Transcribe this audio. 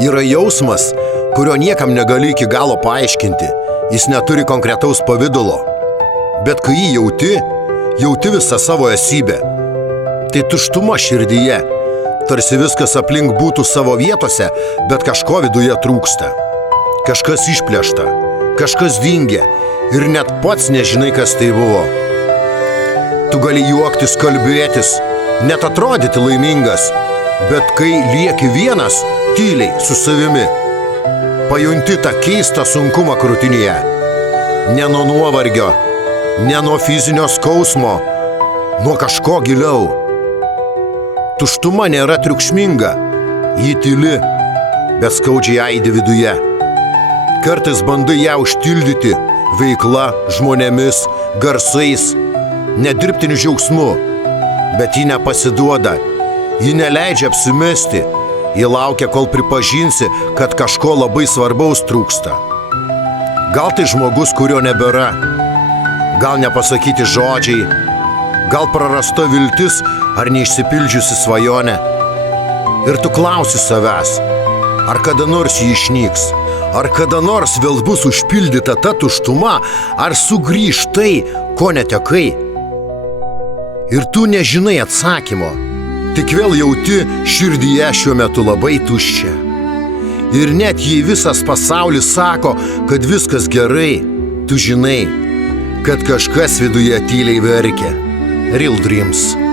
Yra jausmas, kurio niekam negali iki galo paaiškinti. Jis neturi konkretaus pavidalo. Bet kai jį jauti visą savo esybę. Tai tuštuma širdyje. Tarsi viskas aplink būtų savo vietose, bet kažko viduje trūksta. Kažkas išplėšta, kažkas dingė ir net pats nežinai, kas tai buvo. Tu gali juoktis, kalbėtis, net atrodyti laimingas, bet kai lieki vienas, tyliai su savimi, pajunti tą keistą sunkumą krūtinėje. Ne nuo nuovargio, ne nuo fizinio skausmo, nuo kažko giliau. Tuštuma nėra triukšminga, ji tyli, bet skaudžiai aidi viduje. Kartais bandai ją užtildyti veikla, žmonėmis, garsais, nedirbtiniu džiaugsmu, bet ji nepasiduoda, ji neleidžia apsimesti, ji laukia, kol pripažinsi, kad kažko labai svarbaus trūksta. Gal tai žmogus, kurio nebėra, gal nepasakyti žodžiai, gal prarasta viltis ar neišsipildžiusi svajonė. Ir tu klausi savęs, ar kada nors ji išnyks, ar kada nors vėl bus užpildyta ta tuštuma, ar sugrįš tai, ko netekai. Ir tu nežinai atsakymo, tik vėl jauti širdyje šiuo metu labai tuščia. Ir net jei visas pasaulis sako, kad viskas gerai, tu žinai, kad kažkas viduje tyliai verkia. Real Dreams.